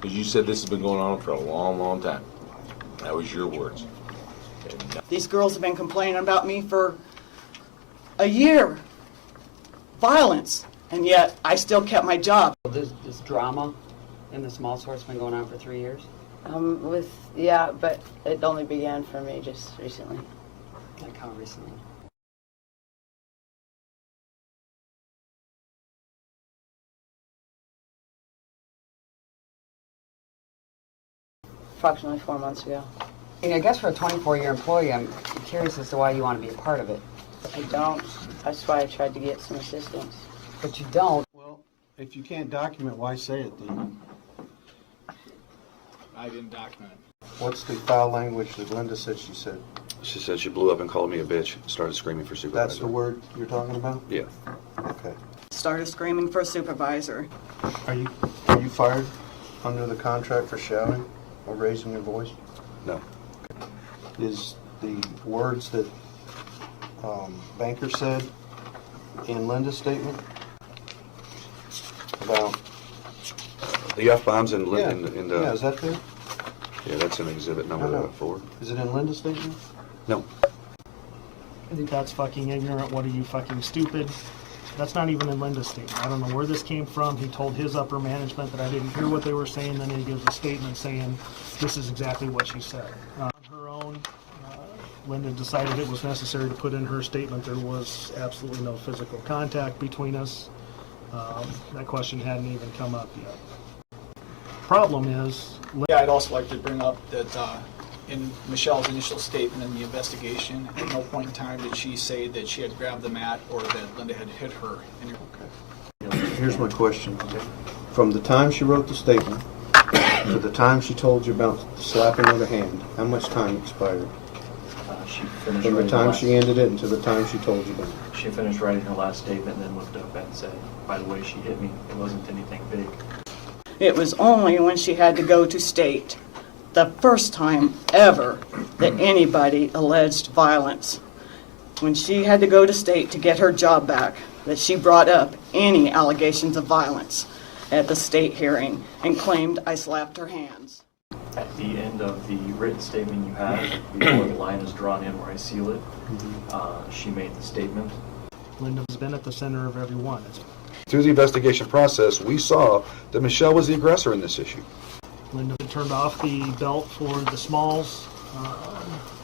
Because you said this has been going on for a long, long time. That was your words. These girls have been complaining about me for a year. Violence. And yet, I still kept my job. This drama in the small store's been going on for 3 years? Yeah, but it only began for me just recently. Like how recently? Approximately 4 months ago. I guess for a 24-year employee, I'm curious as to why you want to be a part of it. I don't. That's why I tried to get some assistance. But you don't. Well, if you can't document, why say it then? I didn't document it. What's the foul language that Linda said she said? She said she blew up and called me a bitch and started screaming for supervisor. That's the word you're talking about? Yeah. Okay. Started screaming for a supervisor. Are you fired under the contract for shouting or raising your voice? No. Is the words that Banker said in Linda's statement about The F-bombs in the... yeah, is that there? Yeah, that's in exhibit number 4. Is it in Linda's statement? No. I think that's fucking ignorant. What are you, fucking stupid? That's not even in Linda's statement. I don't know where this came from. He told his upper management that I didn't hear what they were saying. Then he gives a statement saying this is exactly what she said. On her own, Linda decided it was necessary to put in her statement there was absolutely no physical contact between us. That question hadn't even come up yet. Problem is... Yeah, I'd also like to bring up that in Michelle's initial statement in the investigation, at no point in time did she say that she had grabbed the mat or that Linda had hit her. Okay. Here's my question. From the time she wrote the statement to the time she told you about the slapping of the hand, how much time expired? She finished From the writing time she ended it until the time she told you about it? She finished writing her last statement and then looked up and said, by the way, she hit me. It wasn't anything big. It was only when she had to go to state, the first time ever that anybody alleged violence. When she had to go to state to get her job back, that she brought up any allegations of violence at the state hearing and claimed I slapped her hands. At the end of the written statement you have, before the line is drawn in where I seal it, she made the statement. Linda has been at the center of every one. Through the investigation process, we saw that Michelle was the aggressor in this issue. Linda turned off the belt for the smalls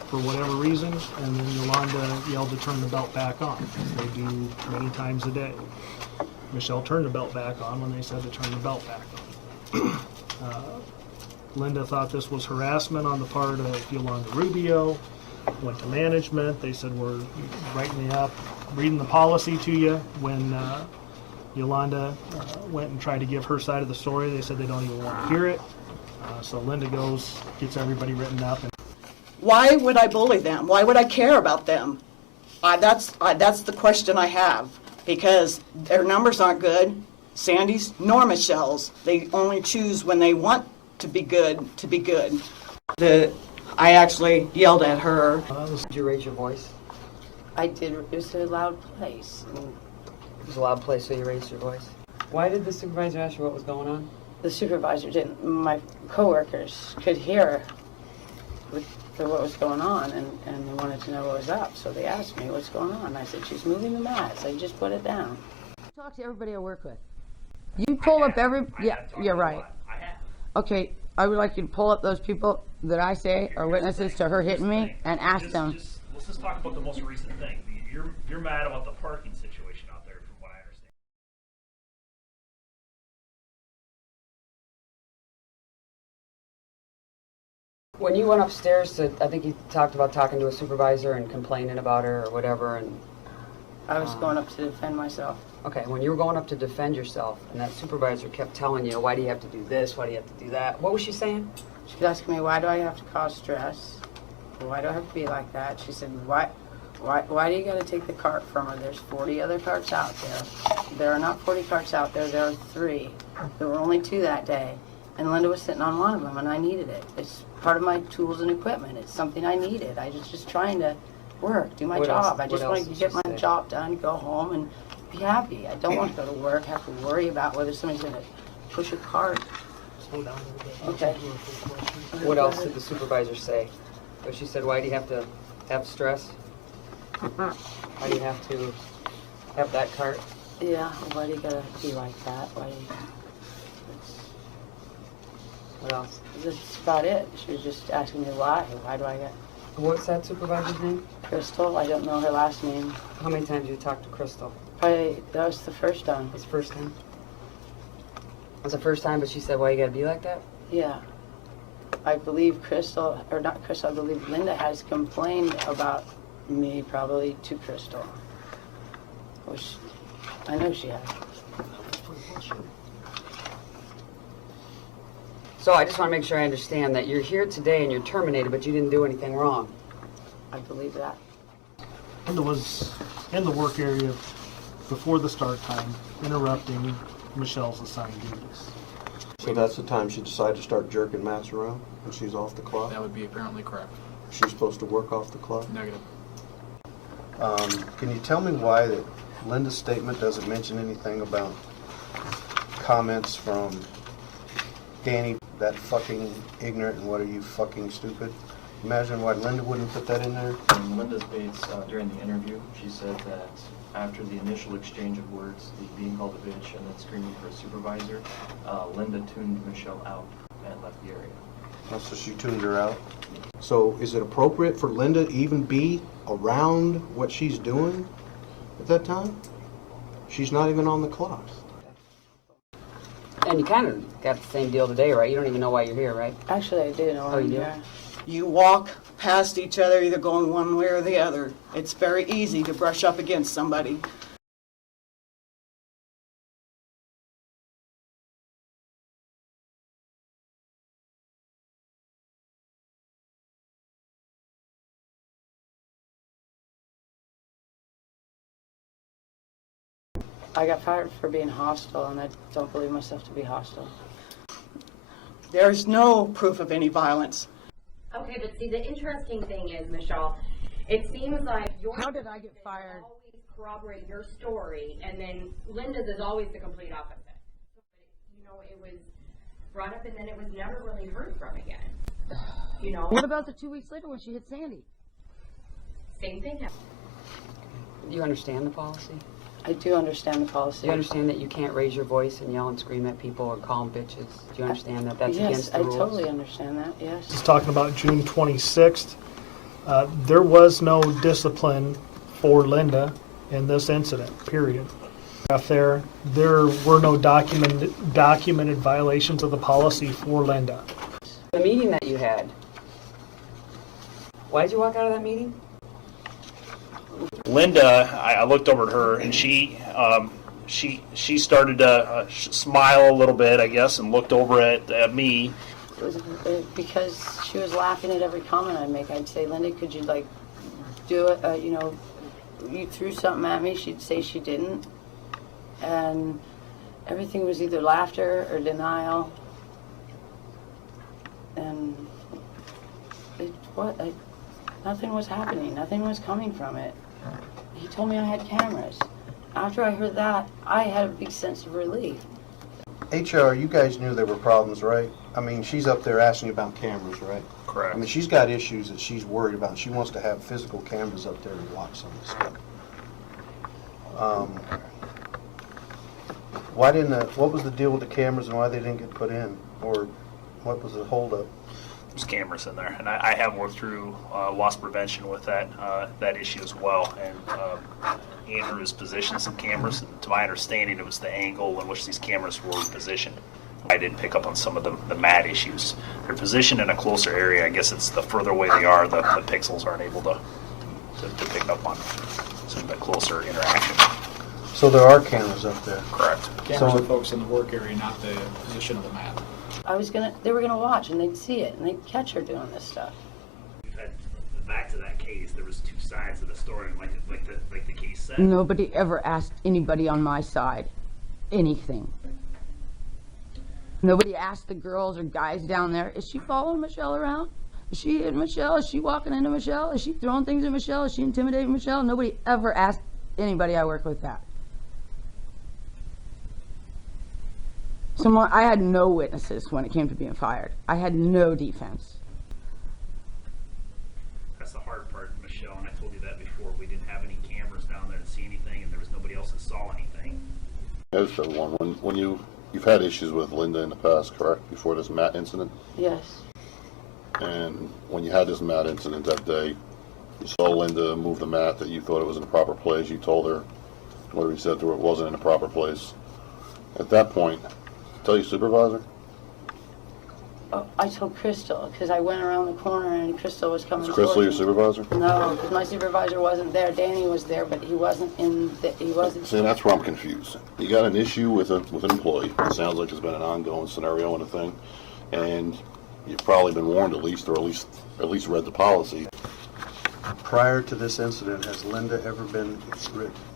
for whatever reason, and then Yolanda yelled to turn the belt back on. They do many times a day. Michelle turned the belt back on when they said to turn the belt back on. Linda thought this was harassment on the part of Yolanda Rubio. Went to management. They said, we're writing up, reading the policy to you. When Yolanda went and tried to give her side of the story, they said they don't even want to hear it. So Linda goes, gets everybody written up. Why would I bully them? Why would I care about them? That's the question I have, because their numbers aren't good, Sandy's nor Michelle's. They only choose when they want to be good to be good. I actually yelled at her. Did you raise your voice? I did. It was a loud place. It was a loud place, so you raised your voice. Why did the supervisor ask you what was going on? The supervisor didn't. My coworkers could hear what was going on, and they wanted to know what was up. So they asked me, what's going on? I said, she's moving the mat. So I just put it down. Talk to everybody I work with. You pull up every... Yeah, you're right. Okay, I would like you to pull up those people that I say are witnesses to her hitting me and ask them. Let's just talk about the most recent thing. You're mad about the parking situation out there, from what I understand. When you went upstairs to, I think you talked about talking to a supervisor and complaining about her or whatever, and... I was going up to defend myself. Okay, when you were going up to defend yourself, and that supervisor kept telling you, why do you have to do this, why do you have to do that, what was she saying? She was asking me, why do I have to cause stress? Why do I have to be like that? She said, why do you got to take the cart from her? There's 40 other carts out there. There are not 40 carts out there, there are 3. There were only 2 that day. And Linda was sitting on one of them, and I needed it. It's part of my tools and equipment. It's something I needed. I was just trying to work, do my job. I just wanted to get my job done, go home, and be happy. I don't want to go to work, have to worry about whether somebody's going to push a cart Slow down a little bit. Okay. Do a full question. What else did the supervisor say? So she said, why do you have to have stress? Why do you have to have that cart? Yeah, why do you gotta be like that? Why do you... What else? That's about it. She was just asking me why. Why do I get What's that supervisor's name? Crystal? I don't know her last name. How many times did you talk to Crystal? Probably, that was the first time. That's the first time? That's the first time, but she said, why you gotta be like that? Yeah. I believe Crystal, or not Crystal, I believe Linda has complained about me probably to Crystal. Which I know she has. So I just want to make sure I understand that you're here today and you're terminated, but you didn't do anything wrong. I believe that. Linda was in the work area before the start time, interrupting Michelle's assigned duties. So that's the time she decided to start jerking Matt's around when she's off the clock? That would be apparently correct. She's supposed to work off the clock? Negative. Can you tell me why that Linda's statement doesn't mention anything about comments from Danny, that fucking ignorant and what are you fucking stupid? Imagine why Linda wouldn't put that in there. In Linda's Bates, during the interview, she said that after the initial exchange of words, the being called a bitch and then screaming for a supervisor, Linda tuned Michelle out and left the area. Oh, so she tuned her out. So is it appropriate for Linda to even be around what she's doing at that time? She's not even on the clock. And you kind of got the same deal today, right? You don't even know why you're here, right? Actually, I do know. Oh, you do? Yeah. You walk past each other, either going one way or the other. It's very easy to brush up against somebody. I got fired for being hostile, and I don't believe myself to be hostile. There's no proof of any violence. Okay, but see, the interesting thing is, Michelle, it seems like How did I get fired? always corroborate your story, and then Linda's is always the complete opposite. You know, it was brought up, and then it was never really heard from again. You know, What about the 2 weeks later when she hit Sandy? same thing happened. Do you understand the policy? I do understand the policy. Do you understand that you can't raise your voice and yell and scream at people or call them bitches? Do you understand that that's yes, against the I rules? totally understand that, yes. Just talking about June 26th, there was no discipline for Linda in this incident, period. There were no documented violations of the policy for Linda. The meeting that you had, why did you walk out of that meeting? Linda, I looked over at her, and she started to smile a little bit, I guess, and looked over at me. It was because she was laughing at every comment I make. I'd say, Linda, could you like do it? You know, you threw something at me. She'd say she didn't, and everything was either laughter or denial. And nothing was happening. Nothing was coming from it. He told me I had cameras. After I heard that, I had a big sense of relief. HR, you guys knew there were problems, right? I mean, she's up there asking about cameras, right? Correct. I mean, she's got issues that she's worried about. She wants to have physical cameras up there to watch some of this stuff. What was the deal with the cameras and why they didn't get put in? Or what was the holdup? There's cameras in there, and I have worked through loss prevention with that issue as well. And Andrew has positioned some cameras, and to my understanding, it was the angle in which these cameras were positioned. I didn't pick up on some of the mat issues. They're positioned in a closer area. I guess it's the further away they are, the pixels aren't able to pick up on some of the closer interaction. So there are cameras up there. Correct. Cameras are focused in the work area, not the position of the mat. They were gonna watch and they'd see it and they'd catch her doing this stuff. Back to that case, there was two sides of the story, like the case said. Nobody ever asked anybody on my side anything. Nobody asked the girls or guys down there, is she following Michelle around? Is she hitting Michelle? Is she walking into Michelle? Is she throwing things at Michelle? Is she intimidating Michelle? Nobody ever asked anybody I work with that. Someone, I had no witnesses when it came to being fired. I had no defense. That's the hard part, Michelle, and I told you that before. We didn't have any cameras down there to see anything, and there was nobody else that saw anything. As for one, when you've had issues with Linda in the past, correct? Before this Matt incident? Yes. And when you had this Matt incident that day, you saw Linda move the mat that you thought it was in the proper place. You told her, whatever you said to her, it wasn't in the proper place. At that point, tell your supervisor? I told Crystal, because I went around the corner and Crystal was coming. Is Crystal your towards me. supervisor? No, because my supervisor wasn't there. Danny was there, but he wasn't he wasn't. See, that's where I'm confused. You got an issue with an employee. It sounds like it's been an ongoing scenario and a thing, and you've probably been warned at least read the policy. Prior to this incident, has Linda ever been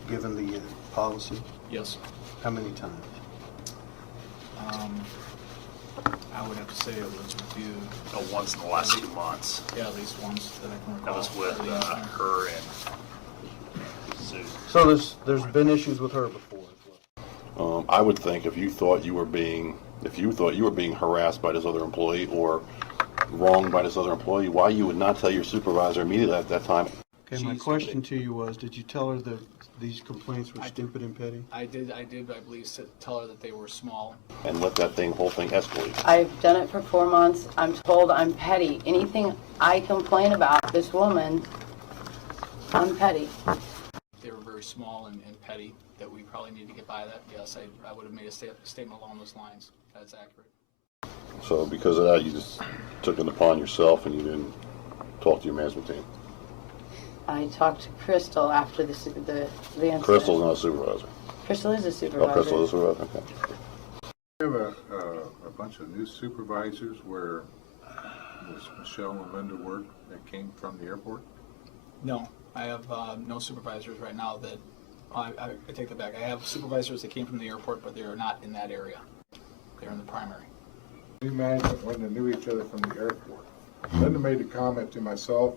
given the policy? Yes. How many times? I would have to say it was reviewed. No, once in the last 2 months. Yeah, at least once that I can recall. That was with her and Sue. So there's been issues with her before as well. I would think if you thought you were being harassed by this other employee or wronged by this other employee, why you would not tell your supervisor immediately at that time? Okay, my question to you was, did you tell her that these complaints were stupid and petty? I did, I believe, tell her that they were small. And let that whole thing escalate. I've done it for 4 months. I'm told I'm petty. Anything I complain about this woman, I'm petty. They were very small and petty, that we probably need to get by that. Yes, I would have made a statement along those lines. That's accurate. So because of that, you just took it upon yourself and you didn't talk to your management team. I talked to Crystal after the incident. Crystal's not a supervisor. Crystal is a Oh, supervisor. Crystal is a supervisor, okay. We have a bunch of new supervisors where Michelle and Linda work that came from the airport? No, I have no supervisors right now that, I take that back. I have supervisors that came from the airport, but they are not in that area. They're in the primary. New management when they knew each other from the airport. Linda made a comment to myself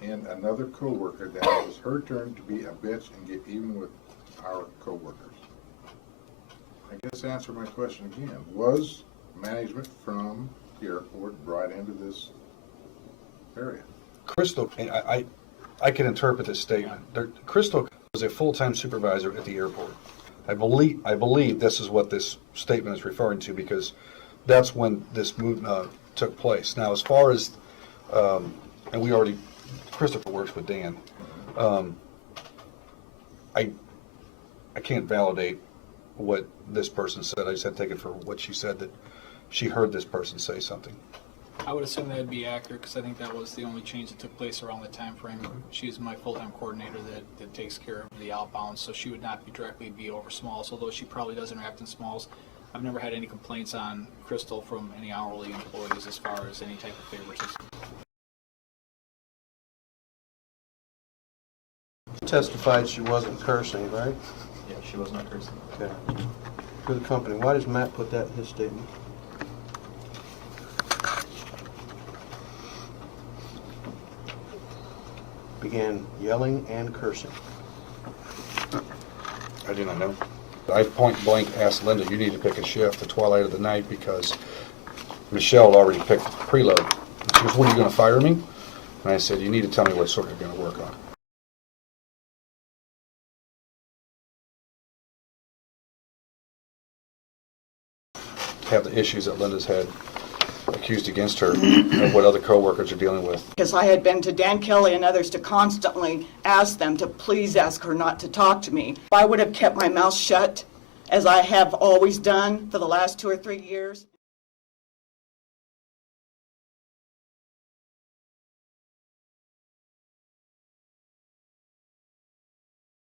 and another co-worker that it was her turn to be a bitch and get even with our co-workers. I guess answer my question again. Was management from the airport brought into this area? Crystal, and I can interpret this statement. Crystal was a full-time supervisor at the airport. I believe this is what this statement is referring to because that's when this move took place. Now, as far as, and Christopher works with Dan. I can't validate what this person said. I just had to take it for what she said, that she heard this person say something. I would assume that would be accurate because I think that was the only change that took place around the time frame. She's my full-time coordinator that takes care of the outbound, so she would not directly be over smalls, although she probably does interact in smalls. I've never had any complaints on Crystal from any hourly employees as far as any type of favoritism. Testified she wasn't cursing, right? Yeah, she was not cursing. Okay. To the company. Why does Matt put that in his statement? Began yelling and cursing. I do not know. I point blank asked Linda, you need to pick a shift, the twilight of the night, because Michelle had already picked preload. She goes, what, are you going to fire me? And I said, you need to tell me what sort you're going to work on. Have the issues that Linda's had accused against her of what other coworkers are dealing with. Because I had been to Dan Kelly and others to constantly ask them to please ask her not to talk to me. If I would have kept my mouth shut, as I have always done for the last 2 or 3 years,